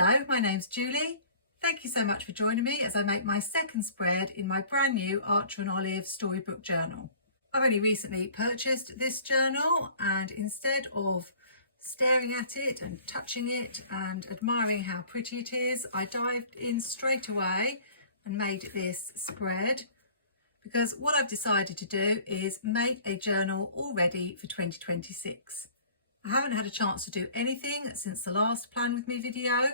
Hello, my name's Julie. Thank you so much for joining me as I make my second spread in my brand new Archerandolive Storybook journal. I've only recently purchased this journal, and instead of staring at it and touching it and admiring how pretty it is, I dived in straight away and made this spread, because what I've decided to do is make a journal all ready for 2026. I haven't had a chance to do anything since the last Plan With Me video,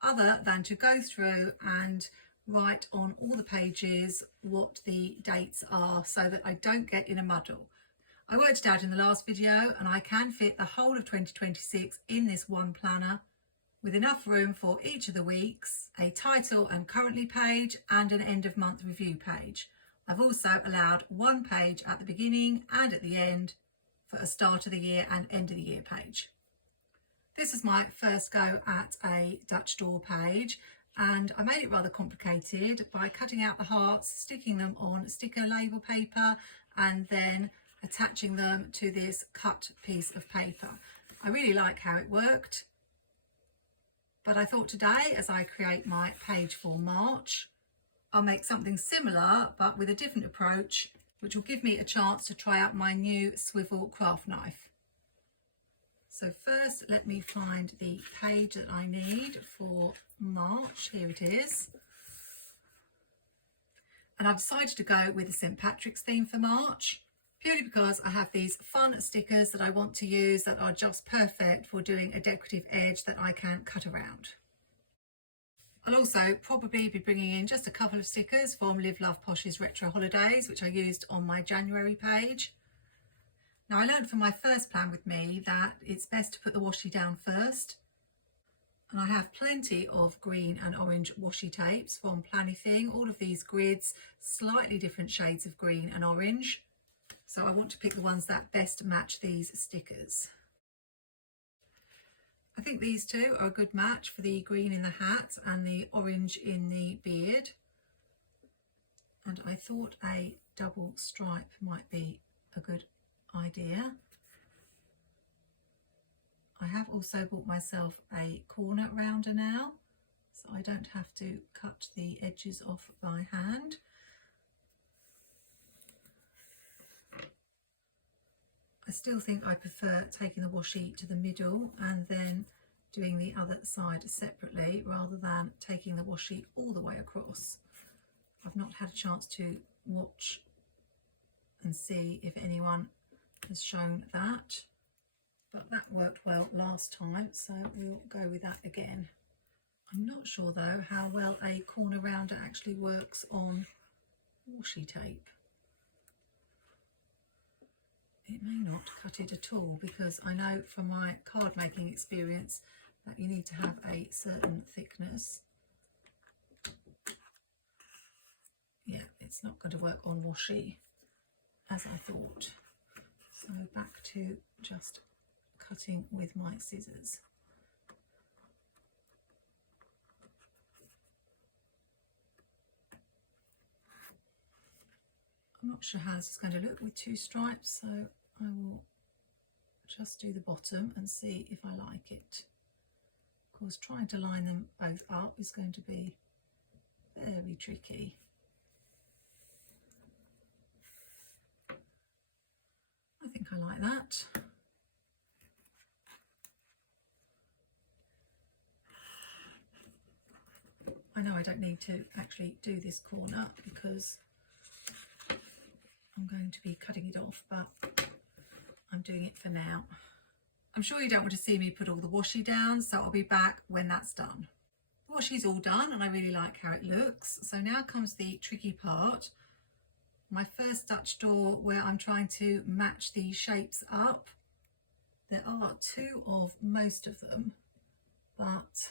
other than to go through and write on all the pages what the dates are so that I don't get in a muddle. I worked it out in the last video and I can fit the whole of 2026 in this one planner with enough room for each of the weeks, a title and currently page and an end of month review page. I've also allowed one page at the beginning and at the end for a start of the year and end of the year page. This is my first go at a Dutch door page, and I made it rather complicated by cutting out the hearts, sticking them on sticker label paper and then attaching them to this cut piece of paper. I really like how it worked, but I thought today, as I create my page for March, I'll make something similar but with a different approach, which will give me a chance to try out my new swivel craft knife. So first, let me find the page that I need for March. Here it is. And I've decided to go with the St. Patrick's theme for March, purely because I have these fun stickers that I want to use that are just perfect for doing a decorative edge that I can cut around. I'll also probably be bringing in just a couple of stickers from Liveloveposh's Retro Holidays, which I used on my January page. Now, I learned from my first Plan With Me that it's best to put the washi down first. And I have plenty of green and orange washi tapes from planwithme, all of these grids, slightly different shades of green and orange. So I want to pick the ones that best match these stickers. I think these two are a good match for the green in the hat and the orange in the beard. And I thought a double stripe might be a good idea. I have also bought myself a corner rounder now, so I don't have to cut the edges off by hand. I still think I prefer taking the washi to the middle and then doing the other side separately rather than taking the washi all the way across. I've not had a chance to watch and see if anyone has shown that, but that worked well last time, so we'll go with that again. I'm not sure though how well a corner rounder actually works on washi tape. It may not cut it at all, because I know from my card making experience that you need to have a certain thickness. Yeah, it's not going to work on washi as I thought. So back to just cutting with my scissors. I'm not sure how this is going to look with two stripes, so I will just do the bottom and see if I like it. Of course, trying to line them both up is going to be very tricky. I think I like that. I know I don't need to actually do this corner because I'm going to be cutting it off, but I'm doing it for now. I'm sure you don't want to see me put all the washi down, so I'll be back when that's done. The washi's all done and I really like how it looks. So now comes the tricky part. My first Dutch door where I'm trying to match the shapes up. There are two of most of them, but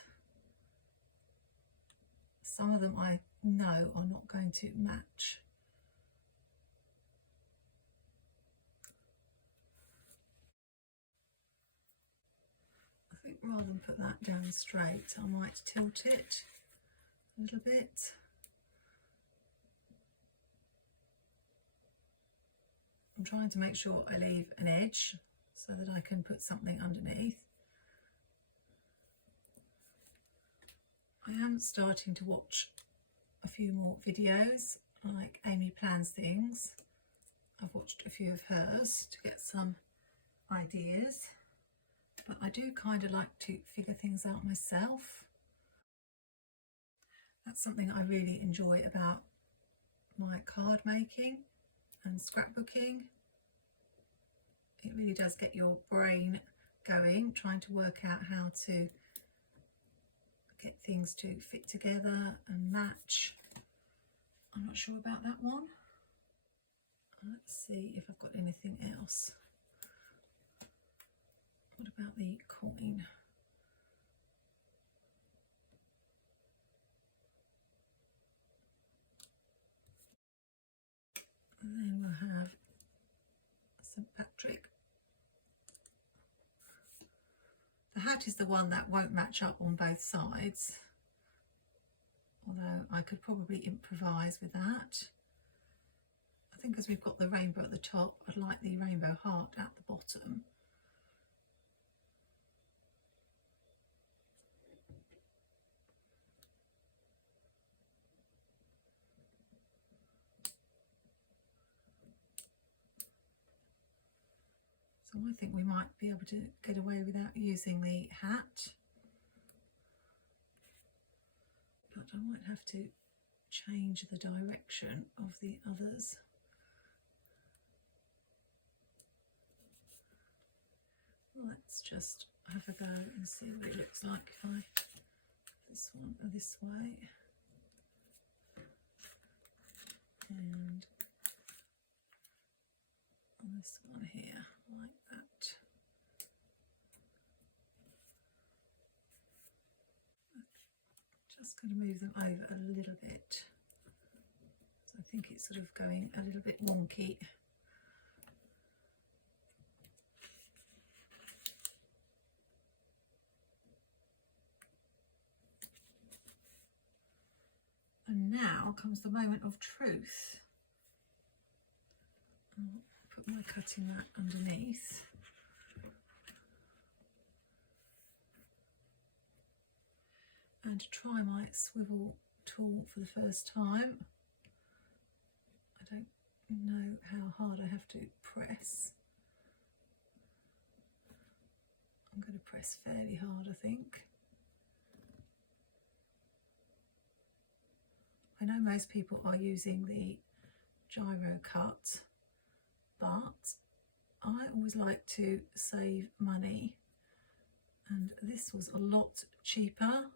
some of them I know are not going to match. I think rather than put that down straight, I might tilt it a little bit. I'm trying to make sure I leave an edge so that I can put something underneath. I am starting to watch a few more videos, like Amy Plans Things. I've watched a few of hers to get some ideas, but I do kind of like to figure things out myself. That's something I really enjoy about my card making and scrapbooking. It really does get your brain going, trying to work out how to get things to fit together and match. I'm not sure about that one. Let's see if I've got anything else. What about the coin? And then we'll have St. Patrick. The hat is the one that won't match up on both sides, although I could probably improvise with that. I think as we've got the rainbow at the top, I'd like the rainbow heart at the bottom. So I think we might be able to get away without using the hat, but I might have to change the direction of the others. Let's just have a go and see what it looks like if I this one this way and on this one here like that. Just going to move them over a little bit. So I think it's sort of going a little bit wonky. And now comes the moment of truth. I'll put my cutting mat underneath. And to try my swivel tool for the first time. I don't know how hard I have to press. I'm going to press fairly hard, I think. I know most people are using the gyro cut, but I always like to save money, and this was a lot cheaper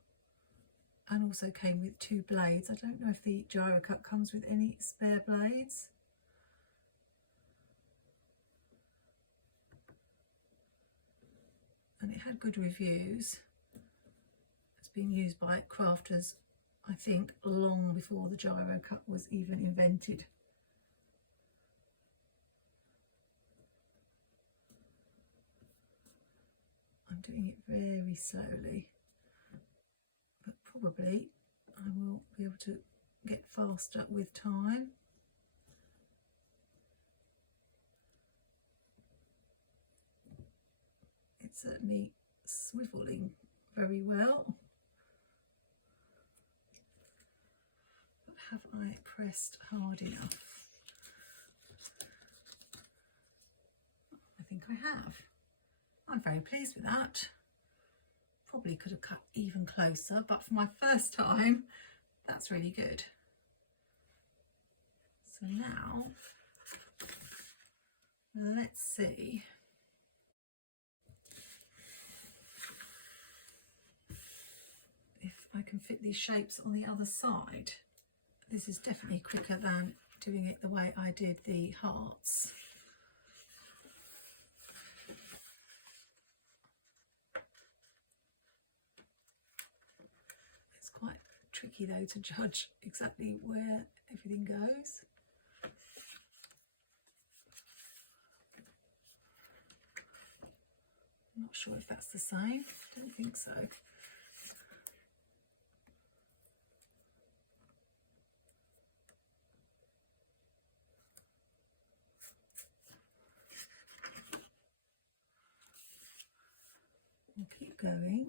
and also came with 2 blades. I don't know if the gyro cut comes with any spare blades. And it had good reviews. It's been used by crafters, I think, long before the gyro cut was even invented. I'm doing it very slowly, but probably I will be able to get faster with time. It's certainly swiveling very well. But have I pressed hard enough? I think I have. I'm very pleased with that. Probably could have cut even closer, but for my first time, that's really good. So now, let's see. If I can fit these shapes on the other side. This is definitely quicker than doing it the way I did the hearts. It's quite tricky though to judge exactly where everything goes. I'm not sure if that's the same. I don't think so. We'll keep going.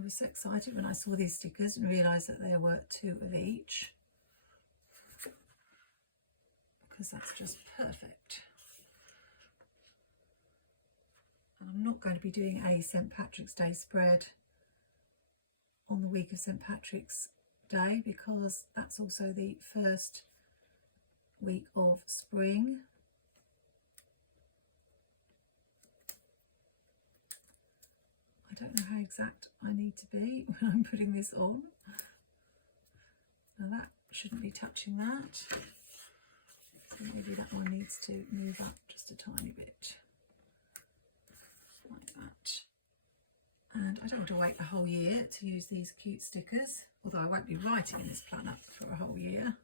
I was so excited when I saw these stickers and realised that there were 2 of each, because that's just perfect. And I'm not going to be doing a St Patrick's Day spread on the week of St Patrick's Day, because that's also the first week of spring. I don't know how exact I need to be when I'm putting this on. Now that shouldn't be touching that. So maybe that one needs to move up just a tiny bit, like that. And I don't want to wait a whole year to use these cute stickers, although I won't be writing in this planner for a whole year,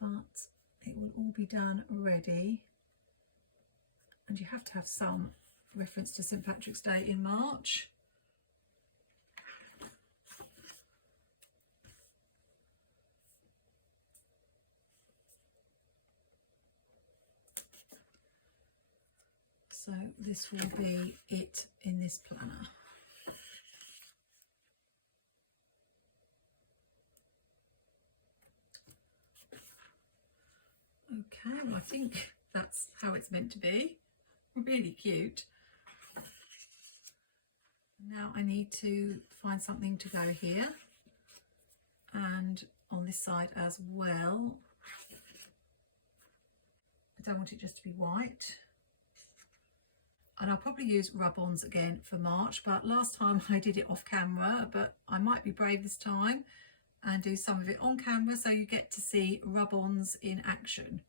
but it will all be done ready. And you have to have some reference to St Patrick's Day in March. So this will be it in this planner. Okay, well I think that's how it's meant to be. Really cute. Now I need to find something to go here and on this side as well. I don't want it just to be white. And I'll probably use rub-ons again for March, but last time I did it off camera, but I might be brave this time and do some of it on camera so you get to see rub-ons in action.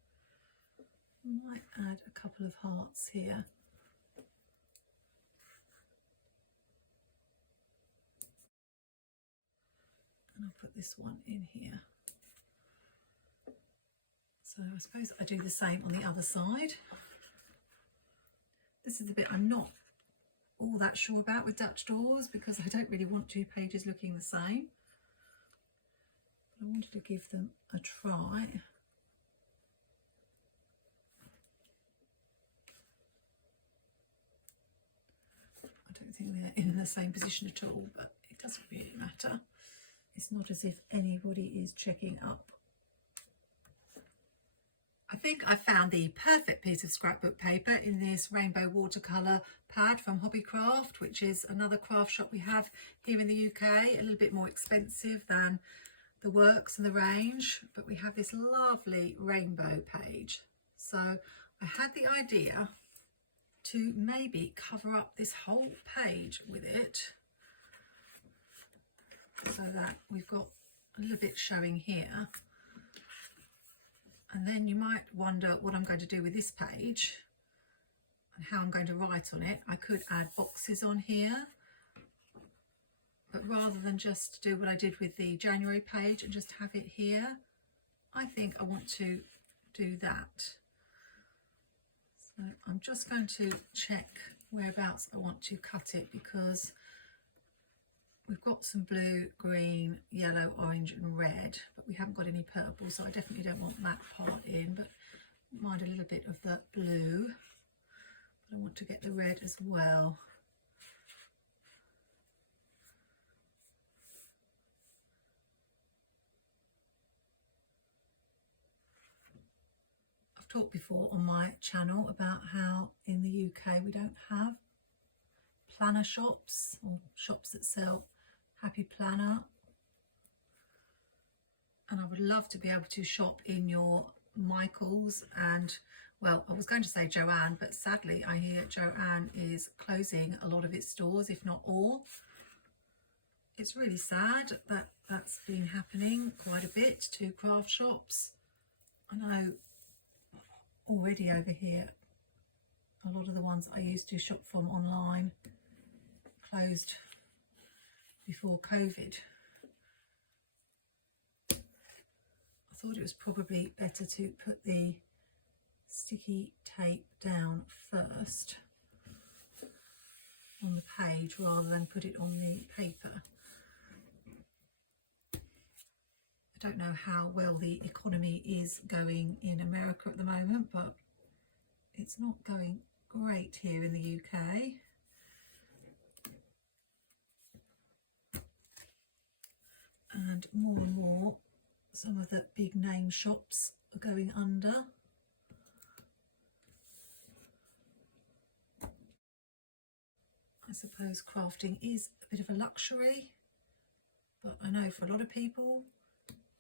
I might add a couple of hearts here. And I'll put this one in here. So I suppose I do the same on the other side. This is the bit I'm not all that sure about with Dutch doors, because I don't really want 2 pages looking the same. I wanted to give them a try. I don't think they're in the same position at all, but it doesn't really matter. It's not as if anybody is checking up. I think I found the perfect piece of scrapbook paper in this rainbow watercolour pad from Hobbycraft, which is another craft shop we have here in the UK, a little bit more expensive than the Works and the Range, but we have this lovely rainbow page. So I had the idea to maybe cover up this whole page with it, so that we've got a little bit showing here. And then you might wonder what I'm going to do with this page and how I'm going to write on it. I could add boxes on here, but rather than just do what I did with the January page and just have it here, I think I want to do that. So I'm just going to check whereabouts I want to cut it, because we've got some blue, green, yellow, orange and red, but we haven't got any purple, so I definitely don't want that part in, but mind a little bit of the blue. But I want to get the red as well. I've talked before on my channel about how in the UK we don't have planner shops or shops that sell Happy Planner, and I would love to be able to shop in your Michaels and, well, I was going to say Joanne, but sadly I hear Joanne is closing a lot of its stores, if not all. It's really sad that that's been happening quite a bit to craft shops. I know already over here a lot of the ones I used to shop from online closed before COVID. I thought it was probably better to put the sticky tape down first on the page rather than put it on the paper. I don't know how well the economy is going in America at the moment, but it's not going great here in the UK. and more some of the big name shops are going under. I suppose crafting is a bit of a luxury, but I know for a lot of people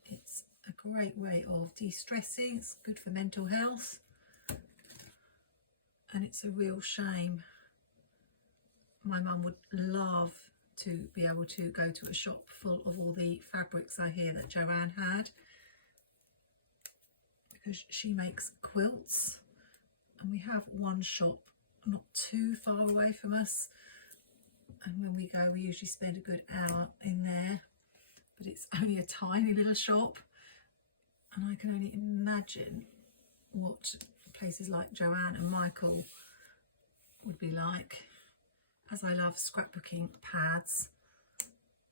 it's a great way of de-stressing. It's good for mental health, and it's a real shame. My mum would love to be able to go to a shop full of all the fabrics I hear that Joanne had, because she makes quilts, and we have one shop not too far away from us, and when we go we usually spend a good hour in there, but it's only a tiny little shop, and I can only imagine what places like Joanne and Michael would be like. As I love scrapbooking pads,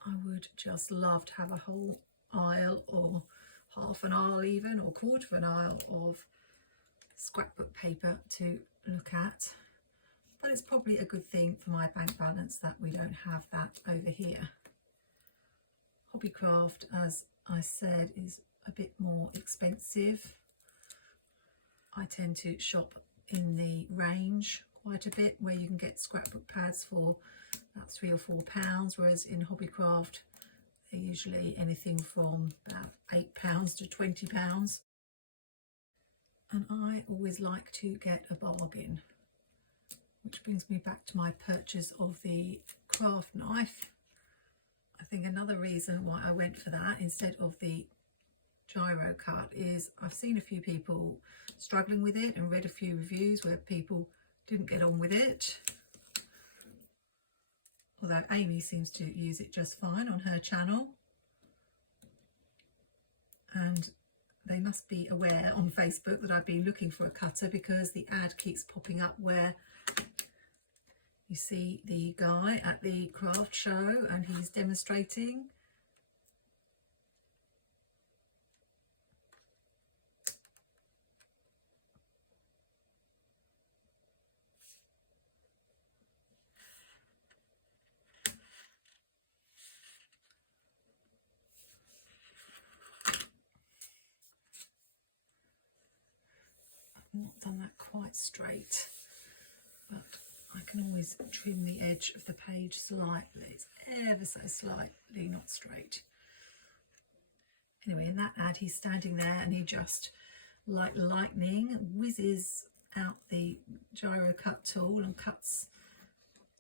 I would just love to have a whole aisle, or half an aisle even, or quarter of an aisle of scrapbook paper to look at. But it's probably a good thing for my bank balance that we don't have that over here. Hobbycraft, as I said, is a bit more expensive. I tend to shop in the range quite a bit, where you can get scrapbook pads for about £3 or £4, whereas in Hobbycraft they're usually anything from about £8 to £20. And I always like to get a bargain, which brings me back to my purchase of the craft knife. I think another reason why I went for that instead of the gyro cut is I've seen a few people struggling with it and read a few reviews where people didn't get on with it, although Amy seems to use it just fine on her channel, and they must be aware on Facebook that I've been looking for a cutter, because the ad keeps popping up where you see the guy at the craft show and he's demonstrating. I've not done that quite straight, but I can always trim the edge of the page slightly. It's ever so slightly not straight. Anyway, in that ad he's standing there and he just, like lightning, whizzes out the gyro cut tool and cuts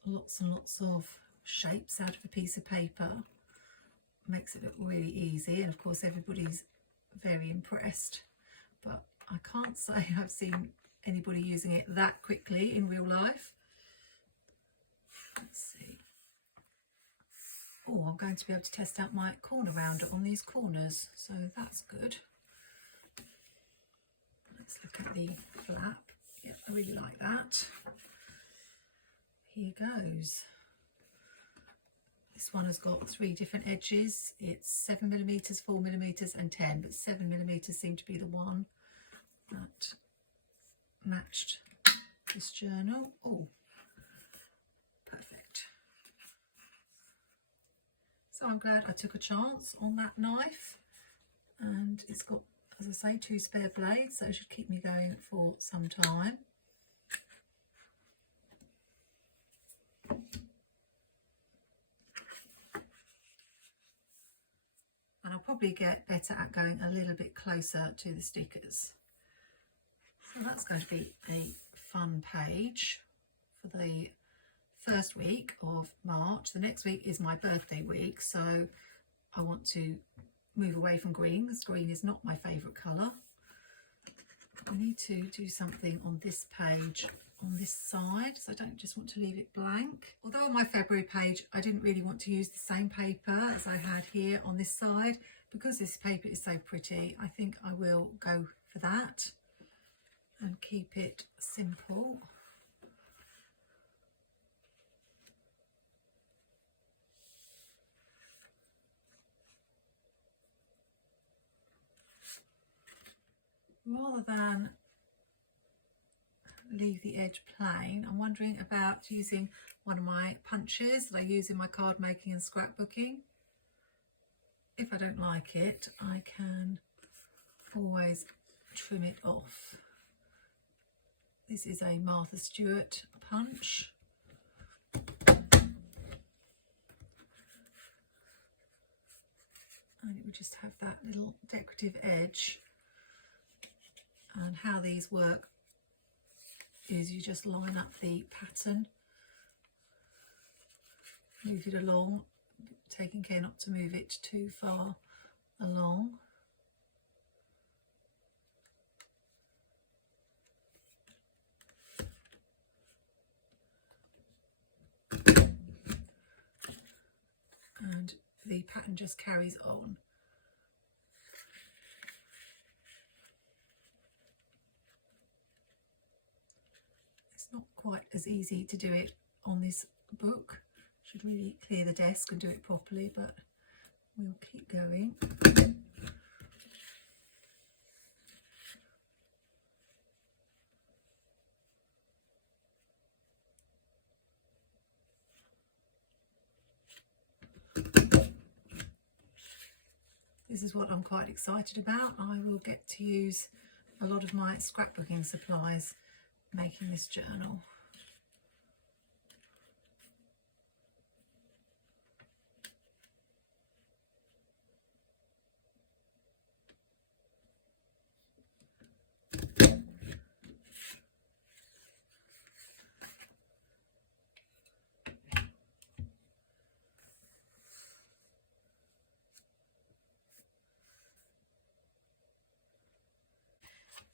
lots and lots of shapes out of a piece of paper. Makes it look really easy, and of course everybody's very impressed, but I can't say I've seen anybody using it that quickly in real life. Let's see. Oh, I'm going to be able to test out my corner rounder on these corners, so that's good. Let's look at the flap. Yeah, I really like that. Here goes. This one has got 3 different edges. It's 7mm, 4mm and 10, but 7mm seemed to be the one that matched this journal. Oh, perfect. So I'm glad I took a chance on that knife, and it's got, as I say, 2 spare blades, so it should keep me going for some time. And I'll probably get better at going a little bit closer to the stickers. So that's going to be a fun page for the first week of March. The next week is my birthday week, so I want to move away from green, because green is not my favourite colour. I need to do something on this page on this side, so I don't just want to leave it blank. Although on my February page I didn't really want to use the same paper as I had here on this side, because this paper is so pretty, I think I will go for that and keep it simple. Rather than leave the edge plain, I'm wondering about using one of my punches that I use in my card making and scrapbooking. if I don't like it, I can always trim it off. This is a Martha Stewart punch. And it would just have that little decorative edge. And how these work is you just line up the pattern, move it along, taking care not to move it too far along. And the pattern just carries on. It's not quite as easy to do it on this book. Should really clear the desk and do it properly, but we'll keep going. This is what I'm quite excited about. I will get to use a lot of my scrapbooking supplies making this journal.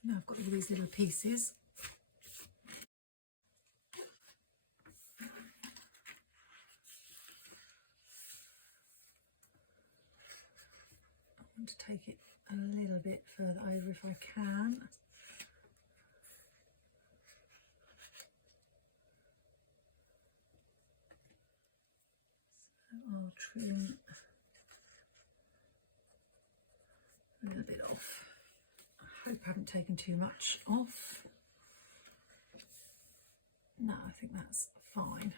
Now I've got all these little pieces. I want to take it a little bit further over if I can. So I'll trim a little bit off. I hope I haven't taken too much off. No, I think that's fine.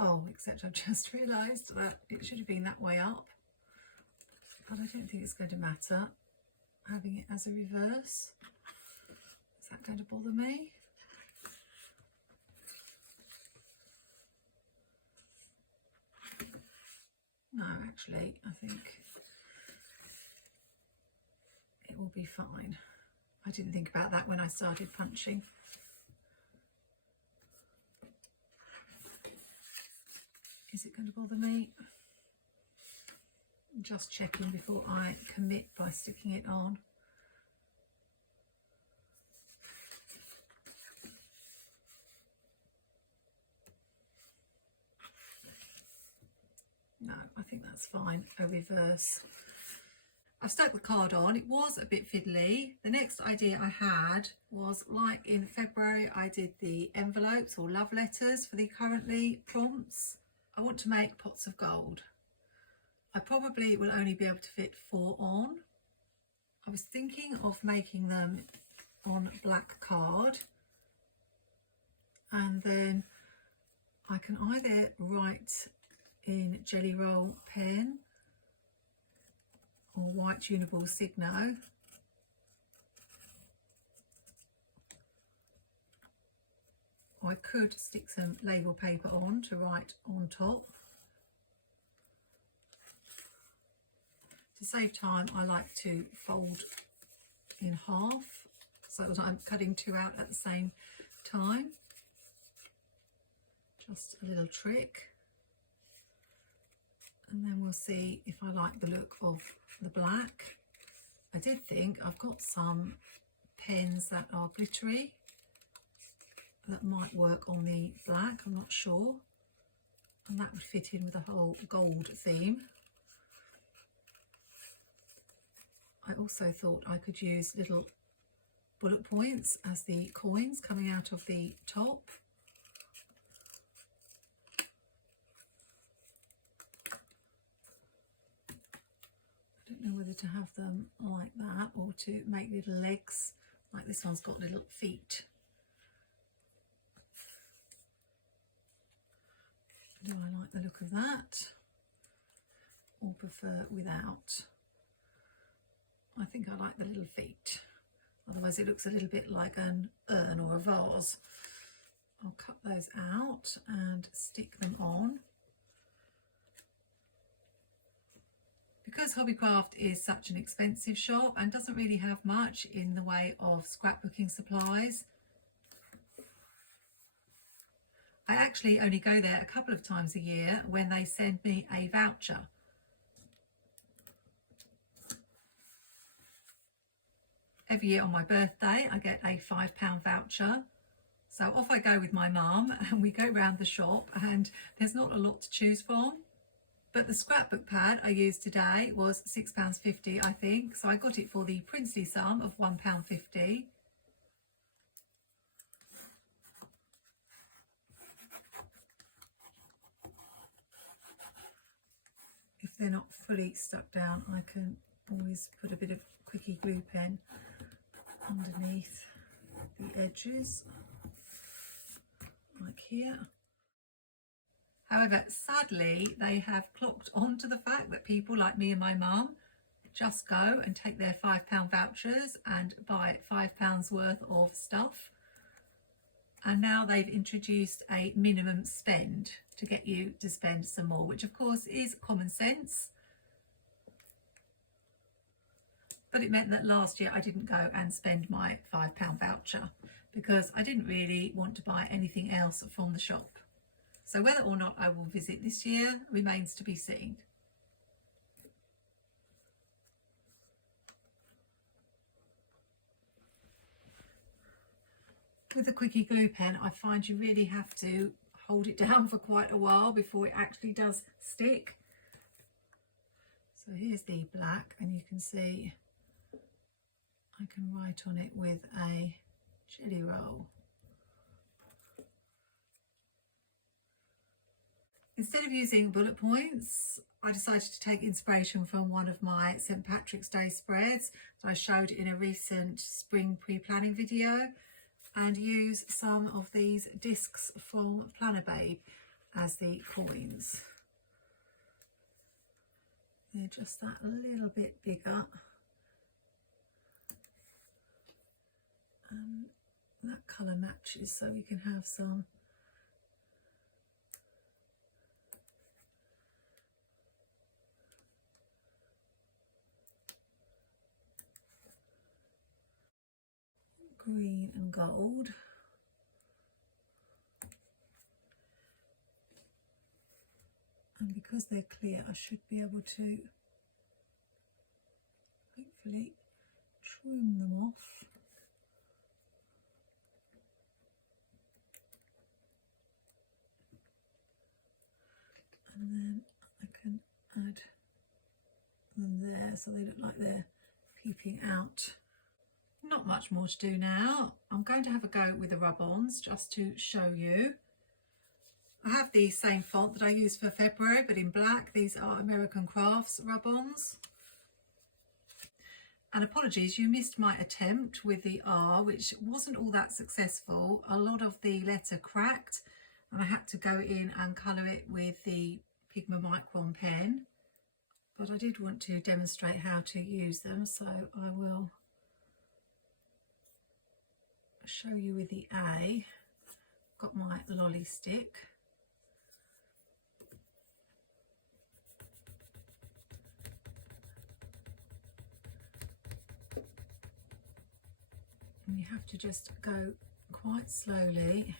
Oh, except I've just realised that it should have been that way up, but I don't think it's going to matter having it as a reverse. Is that going to bother me? No, actually, I think it will be fine. I didn't think about that when I started punching. Is it going to bother me? I'm just checking before I commit by sticking it on. No, I think that's fine, a reverse. I've stuck the card on. It was a bit fiddly. The next idea I had was, like in February, I did the envelopes or love letters for the currently prompts. I want to make pots of gold. I probably will only be able to fit 4 on. I was thinking of making them on black card, and then I can either write in Jelly Roll pen or white tunable Signo, or I could stick some label paper on to write on top. To save time, I like to fold in half so that I'm cutting 2 out at the same time. Just a little trick. And then we'll see if I like the look of the black. I did think I've got some pens that are glittery that might work on the black, I'm not sure. And that would fit in with the whole gold theme. I also thought I could use little bullet points as the coins coming out of the top. I don't know whether to have them like that or to make little legs, like this one's got little feet. Do I like the look of that, or prefer without? I think I like the little feet, otherwise it looks a little bit like an urn or a vase. I'll cut those out and stick them on. Because Hobbycraft is such an expensive shop and doesn't really have much in the way of scrapbooking supplies, I actually only go there a couple of times a year when they send me a voucher. Every year on my birthday I get a £5 voucher. So off I go with my mum and we go round the shop, and there's not a lot to choose from. But the scrapbook pad I used today was £6.50, I think. So I got it for the princely sum of £1.50. If they're not fully stuck down, I can always put a bit of quickie glue pen underneath the edges, like here. However, sadly, they have clocked on to the fact that people like me and my mum just go and take their £5 vouchers and buy £5 worth of stuff. And now they've introduced a minimum spend to get you to spend some more, which of course is common sense. But it meant that last year I didn't go and spend my £5 voucher because I didn't really want to buy anything else from the shop. So whether or not I will visit this year remains to be seen. With the quickie glue pen, I find you really have to hold it down for quite a while before it actually does stick. So here's the black, and you can see I can write on it with a jelly roll. Instead of using bullet points, I decided to take inspiration from one of my St. Patrick's Day spreads that I showed in a recent spring pre-planning video, and use some of these discs from Planner Babe as the coins. They're just that little bit bigger. That colour matches, so we can have some green and gold. And because they're clear, I should be able to hopefully trim them off. And then I can add them there so they look like they're peeping out. Not much more to do now. I'm going to have a go with the rub-ons just to show you. I have the same font that I used for February, but in black. These are American Crafts rub-ons. And apologies, you missed my attempt with the R, which wasn't all that successful. A lot of the letter cracked, and I had to go in and colour it with the Pigma Micron pen. But I did want to demonstrate how to use them, so I will show you with the A. Got my lolly stick. And you have to just go quite slowly.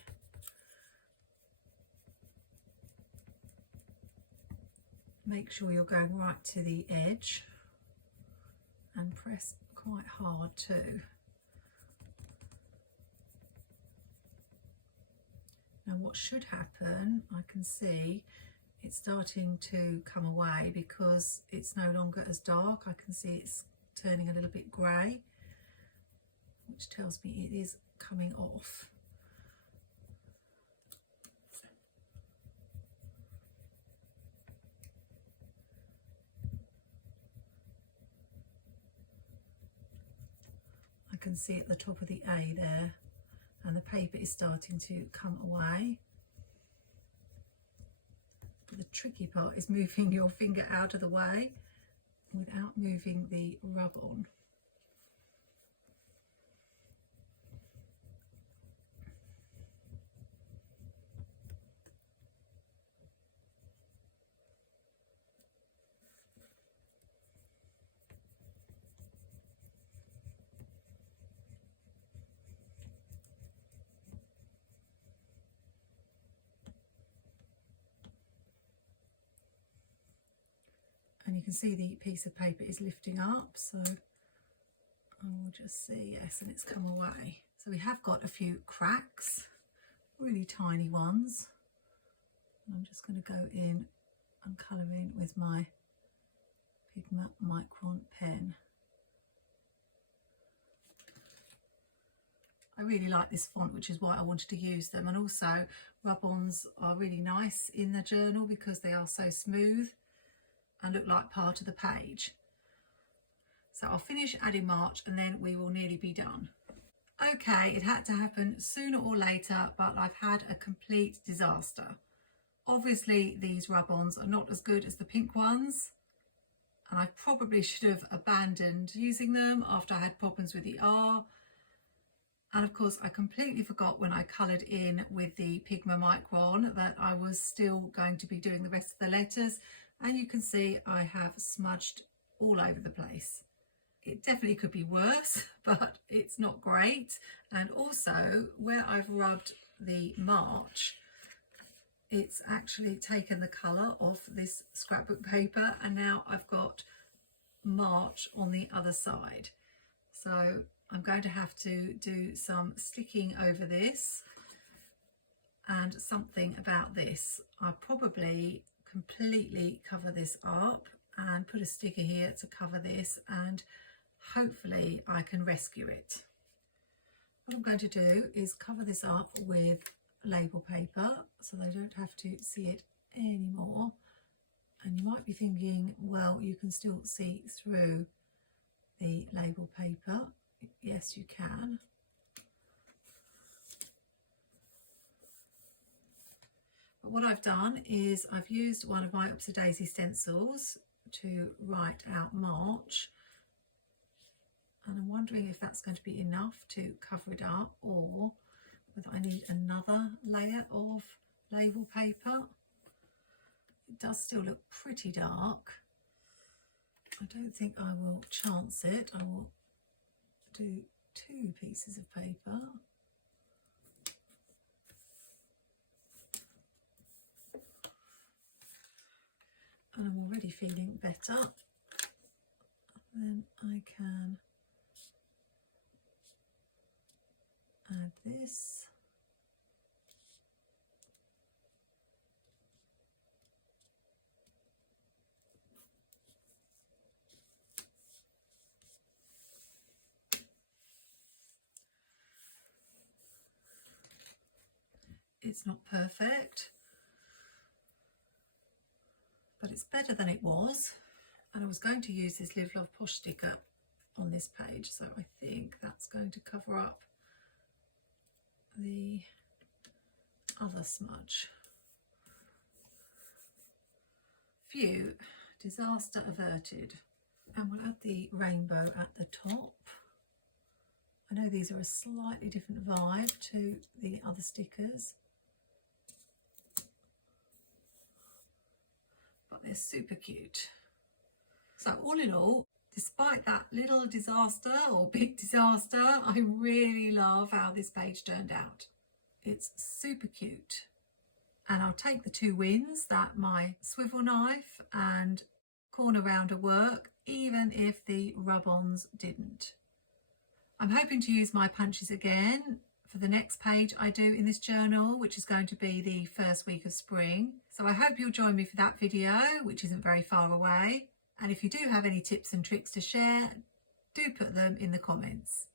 Make sure you're going right to the edge and press quite hard too. Now what should happen, I can see it's starting to come away because it's no longer as dark. I can see it's turning a little bit grey, which tells me it is coming off. I can see at the top of the A there, and the paper is starting to come away. The tricky part is moving your finger out of the way without moving the rub on. And you can see the piece of paper is lifting up, so I will just see, yes, and it's come away. So we have got a few cracks, really tiny ones. I'm just going to go in and colour in with my Pigma Micron pen. I really like this font, which is why I wanted to use them, and also rub-ons are really nice in the journal because they are so smooth and look like part of the page. So I'll finish adding March and then we will nearly be done. Okay, it had to happen sooner or later, but I've had a complete disaster. Obviously these rub-ons are not as good as the pink ones, and I probably should have abandoned using them after I had problems with the R. And of course I completely forgot when I coloured in with the Pigma Micron that I was still going to be doing the rest of the letters. And you can see I have smudged all over the place. It definitely could be worse, but it's not great. And also where I've rubbed the March, it's actually taken the colour off this scrapbook paper, and now I've got March on the other side. So I'm going to have to do some sticking over this and something about this. I'll probably completely cover this up and put a sticker here to cover this, and hopefully I can rescue it. What I'm going to do is cover this up with label paper so they don't have to see it anymore. And you might be thinking, well, you can still see through the label paper. Yes, you can. But what I've done is I've used one of my Oopsie Daisy stencils to write out March, and I'm wondering if that's going to be enough to cover it up, or whether I need another layer of label paper. It does still look pretty dark. I don't think I will chance it. I will do 2 pieces of paper. And I'm already feeling better. Then I can add this. It's not perfect, but it's better than it was. And I was going to use this liveloveposh sticker on this page, so I think that's going to cover up the other smudge. Phew, disaster averted. And we'll add the rainbow at the top. I know these are a slightly different vibe to the other stickers, but they're super cute. So all in all, despite that little disaster or big disaster, I really love how this page turned out. It's super cute. And I'll take the 2 wins that my swivel knife and corner rounder work, even if the rub-ons didn't. I'm hoping to use my punches again for the next page I do in this journal, which is going to be the first week of spring. So I hope you'll join me for that video, which isn't very far away. And if you do have any tips and tricks to share, do put them in the comments.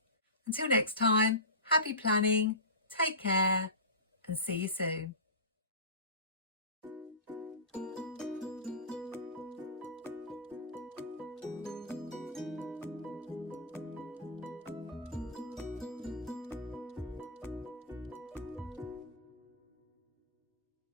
Until next time, happy planning, take care, and see you soon.